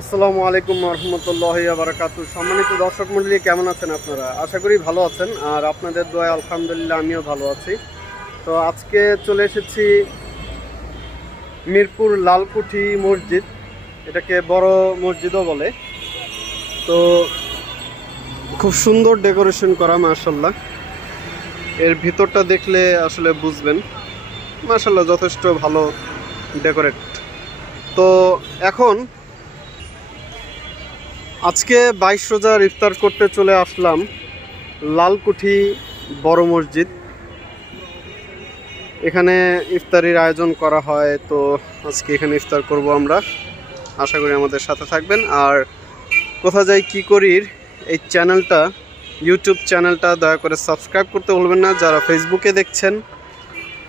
আসসালামু আলাইকুম রহমতুল্লাহি ওয়া বারাকাতুহু। সম্মানিত দর্শক মণ্ডলী, কেমন আছেন আপনারা? আশা করি ভালো আছেন, আর আপনাদের দোয়ায় আলহামদুলিল্লাহ আমিও ভালো আছি। তো আজকে চলে এসেছি মিরপুর লালকুঠি মসজিদ, এটাকে বড় মসজিদও বলে। তো খুব সুন্দর ডেকোরেশন করা, মাশাআল্লাহ। এর ভিতরটা দেখলে আসলে বুঝবেন, মাশাআল্লাহ যথেষ্ট ভালো ডেকোরেট। তো এখন আজকে 22 রোজার ইফতার করতে চলে আসলাম লালকুঠি বড় মসজিদ। এখানে ইফতারির আয়োজন করা হয়, তো আজকে এখানে ইফতার করব আমরা। আশা করি আমাদের সাথে থাকবেন। আর কোথা যাই কি করি এই চ্যানেলটা, ইউটিউব চ্যানেলটা দয়া করে সাবস্ক্রাইব করতে ভুলবেন না। যারা ফেসবুকে দেখছেন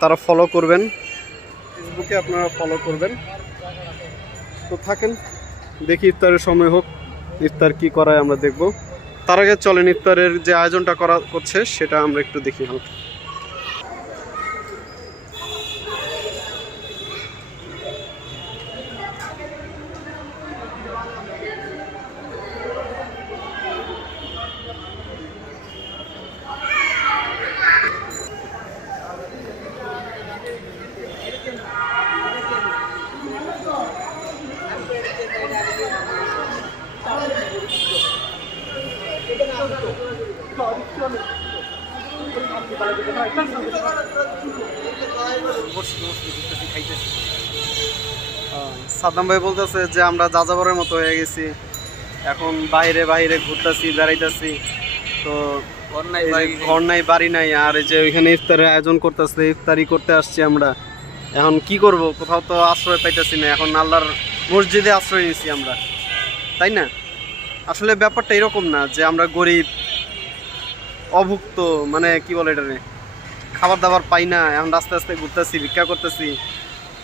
তারা ফলো করবেন, ফেসবুকে আপনারা ফলো করবেন। তো থাকেন, দেখি ইফতারের সময় হোক, ইফতার কি করায় আমরা দেখব। তার আগে চলেন ইফতারের যে আয়োজনটা করছে সেটা আমরা একটু দেখি। হালকা সাদ্দাম ভাই বলতেছে যে আমরা যাযাবরের মতো হয়ে গেছি, এখন বাইরে বাইরে ঘুরতেছি, বেড়াইতেছি। তো ঘর নাই, বাড়ি নাই, আর এই যে ওইখানে ইফতারের আয়োজন করতেছে, ইফতারি করতে আসছি আমরা। এখন কি করব, কোথাও তো আশ্রয় পাইতেছি না, এখন আল্লাহর মসজিদে আশ্রয় নিয়েছি আমরা, তাই না? আসলে ব্যাপারটা এরকম না যে আমরা গরিব অভুক্ত, মানে কি বলে এটা, খাবার দাবার পাই না, এখন আস্তে আস্তে ঘুরতেছি, ভিক্ষা করতেছি,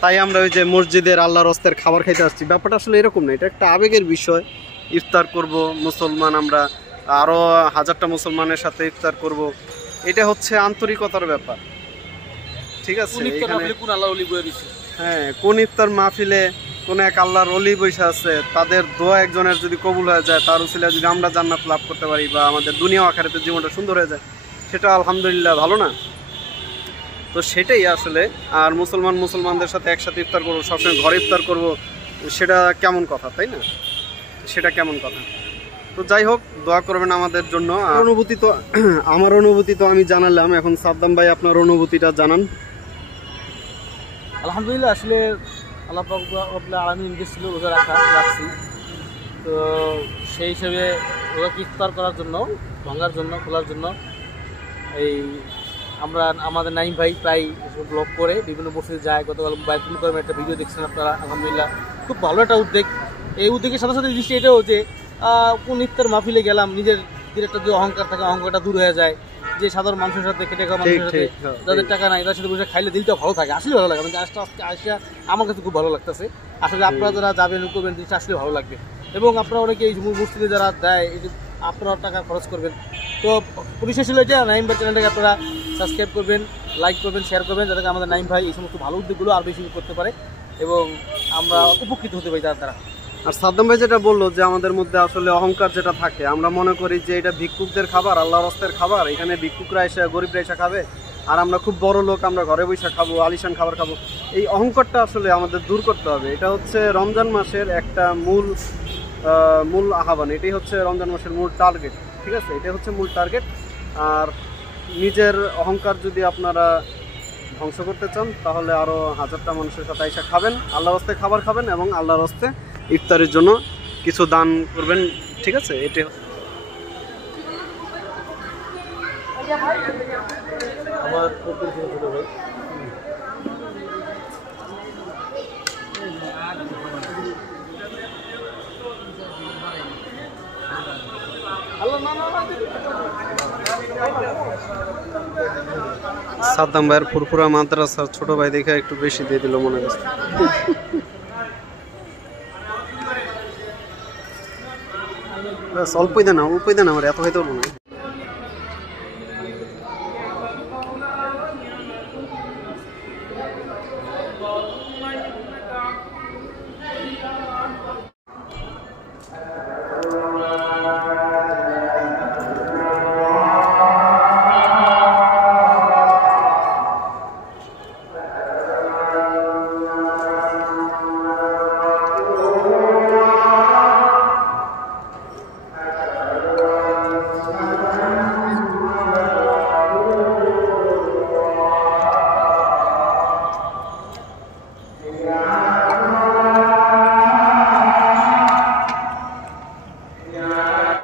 তাই আমরা ওই যে মসজিদের আল্লাহর হস্তের খাবার খাইতে আসছি। ব্যাপারটা আসলে এরকম না, এটা একটা আবেগের বিষয়। ইফতার করব মুসলমান, আমরা আরও হাজারটা মুসলমানের সাথে ইফতার করব, এটা হচ্ছে আন্তরিকতার ব্যাপার, ঠিক আছে? হ্যাঁ, কোন ইফতার মাহফিলে কোন এক আল্লাহর ওলি বৈশা আছে, তাদের দোয়া একজনের যদি কবুল হয়ে যায়, তার উসিলায় যদি আমরা জান্নাত লাভ করতে পারি বা আমাদের দুনিয়া আখিরাতের জীবনটা সুন্দর হয়ে যায়, সেটা আলহামদুলিল্লাহ, ভালো না? তো সেটাই আসলে। আর মুসলমানদের সাথে একসাথে ইফতার করবো, সবসময় ঘরে ইফতার করব, সেটা কেমন কথা, তাই না? সেটা কেমন কথা? তো যাই হোক, দোয়া করবেন আমাদের জন্য। অনুভূতি তো আমার অনুভূতি তো আমি জানালাম, এখন সাদ্দাম ভাই আপনার অনুভূতিটা জানান। আলহামদুলিল্লাহ, আসলে আল্লাহ পাক রব্বুল আলামিন ছিল রোজা রাখছি, তো সেই হিসেবে রোজাকে ইফতার করার জন্য, ভাঙার জন্য, খোলার জন্য এই আমরা আমাদের নাইম ভাই প্রায় ব্লগ করে বিভিন্ন মসজিদে যায়। গতকাল বাইতুল করিমের একটা ভিডিও দেখছেন আপনারা, আলহামদুলিল্লাহ খুব ভালো একটা উদ্যোগ। এই উদ্যোগের সাথে সাথে জিনিসটা এটাও যে কোন ইফতার মাহফিলে গেলাম, নিজের একটা যে অহংকার থাকে, অহংকারটা দূর হয়ে যায়। যে সাধারণ মানুষের সাথে, খেটে খাওয়া মানুষের সাথে, যাদের টাকা নাই, তাদের সাথে বসে খাইলে দিলটা ভালো থাকে, আসলে ভালো লাগে। আজকে আসা আমার কাছে খুব ভালো লাগতেছে। আসলে আপনারা যারা যাবেন, করবেন, জিনিসটা আসলে ভালো লাগবে। এবং আপনারা অনেকে এই মসজিদে যারা দেয়, এই যে আপনারা টাকা খরচ করবেন। তো পরিশেষ হলো এটা, নাইম ভাই চ্যানেলটাকে আপনারা সাবস্ক্রাইব করবেন, লাইক করবেন, শেয়ার করবেন, যাতে আমাদের নাইম ভাই এই সমস্ত ভালো উদ্যোগগুলো আরও বেশি করতে পারে এবং আমরা উপকৃত হতে পারি তার দ্বারা। আর সাদ্দাম ভাই যেটা বললো যে আমাদের মধ্যে আসলে অহংকার যেটা থাকে, আমরা মনে করি যে এটা ভিক্ষুকদের খাবার, আল্লাহর হস্তের খাবার, এখানে ভিক্ষুকরা এসে, গরিবরা এসে খাবে, আর আমরা খুব বড় লোক, আমরা ঘরে বসে খাবো, আলিশান খাবার খাবো। এই অহংকারটা আসলে আমাদের দূর করতে হবে। এটা হচ্ছে রমজান মাসের একটা মূল আহ্বান, এটাই হচ্ছে রমজান মাসের মূল টার্গেট, ঠিক আছে? এটাই হচ্ছে মূল টার্গেট। আর নিজের অহংকার যদি আপনারা ধ্বংস করতে চান, তাহলে আরও হাজারটা মানুষের সাথে এসে খাবেন, আল্লাহর হস্তে খাবার খাবেন এবং আল্লাহর হস্তে ইফতারের জন্য কিছু দান করবেন, ঠিক আছে? এটাই আমার ছোট ভাই। সাদ্দাম ভাইয়ের ফুরফুরা মাদ্রাসার ছোট ভাই দেখে একটু বেশি দিয়ে দিল মনে হচ্ছে। অল্পই দেন, আমার এত হয়তো মনে হয়।